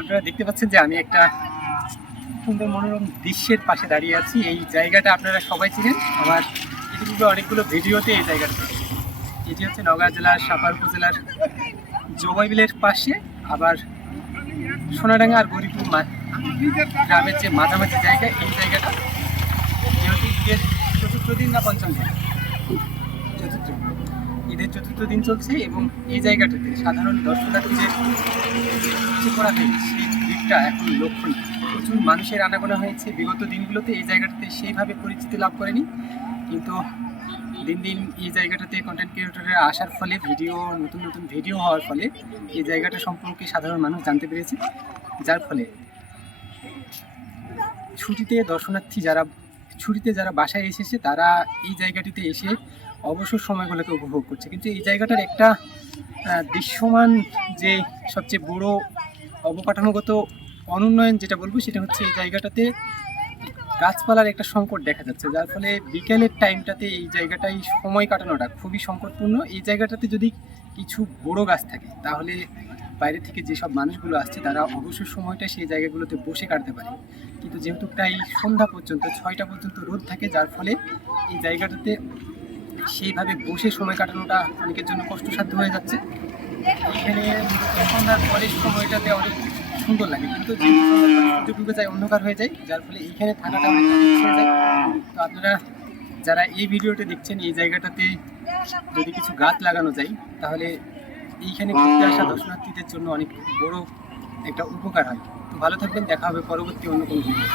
আপনারা দেখতে পাচ্ছেন যে আমি একটা সুন্দর মনোরম দৃশ্যের পাশে দাঁড়িয়ে আছি। এই জায়গাটা আপনারা সবাই চিনেন। আমার ইতিপূর্বে অনেকগুলো ভিডিওতে এই জায়গাটা এটি হচ্ছে নওগাঁ জেলার, সাপার উপজেলার জবাই বিলের পাশে। আবার সোনাডাঙ্গা আর গরিপুর গ্রামের যে মাঝামাঝি জায়গা, এই জায়গাটা। যেহেতু চতুর্থ দিন না পঞ্চম দিন? চতুর্থ ঈদের চতুর্থ দিন চলছে এবং এই জায়গাটাতে সাধারণ দর্শনার্থীদের যে ভিড় সেই ভিড়টা এখন লক্ষণীয়। প্রচুর মানুষের আনাগোনা হয়েছে। বিগত দিনগুলোতে এই জায়গাটাতে সেইভাবে পরিচিতি লাভ করেনি। কিন্তু দিন দিন এই জায়গাটাতে কন্টেন্ট ক্রিয়েটররা আসার ফলে, ভিডিও, নতুন নতুন ভিডিও হওয়ার ফলে এই জায়গাটা সম্পর্কে সাধারণ মানুষ জানতে পেরেছে। যার ফলে ছুটিতে দর্শনার্থী যারা ছুটিতে যারা বাসায় এসেছে, তারা এই জায়গাটিতে এসে অবসর সময়গুলোকে উপভোগ করছে। কিন্তু এই জায়গাটার একটা দৃশ্যমান যে সবচেয়ে বড় অবকাঠামোগত অনুন্নয়ন যেটা বলব, সেটা হচ্ছে এই জায়গাটাতে গাছপালার একটা সংকট দেখা যাচ্ছে। যার ফলে বিকেলের টাইমটাতে এই জায়গাটায় সময় কাটানোটা খুবই সংকটপূর্ণ। এই জায়গাটাতে যদি কিছু বড় গাছ থাকে, তাহলে বাইরে থেকে যেসব মানুষগুলো আসছে, তারা অবসর সময়টা সেই জায়গাগুলোতে বসে কাটতে পারে। কিন্তু যেহেতু প্রায় সন্ধ্যা পর্যন্ত, ছয়টা পর্যন্ত রোদ থাকে, যার ফলে এই জায়গাটাতে সেইভাবে বসে সময় কাটানোটা অনেকের জন্য কষ্টসাধ্য হয়ে যাচ্ছে। এখানে সন্ধ্যার পরের সময়টাতে অনেক সুন্দর লাগে। কিন্তু যেহেতু ডুবে যায়, অন্ধকার হয়ে যায়, যার ফলে এইখানে থাকাটা অনেক তো আপনারা যারা এই ভিডিওটা দেখছেন, এই জায়গাটাতে যদি কিছু গাছ লাগানো যায়, তাহলে এইখানে ঘুরতে আসা দর্শনার্থীদের জন্য অনেক বড় একটা উপকার হয়। তো ভালো থাকবেন দেখা হবে পরবর্তী অন্য কোনো ভিডিও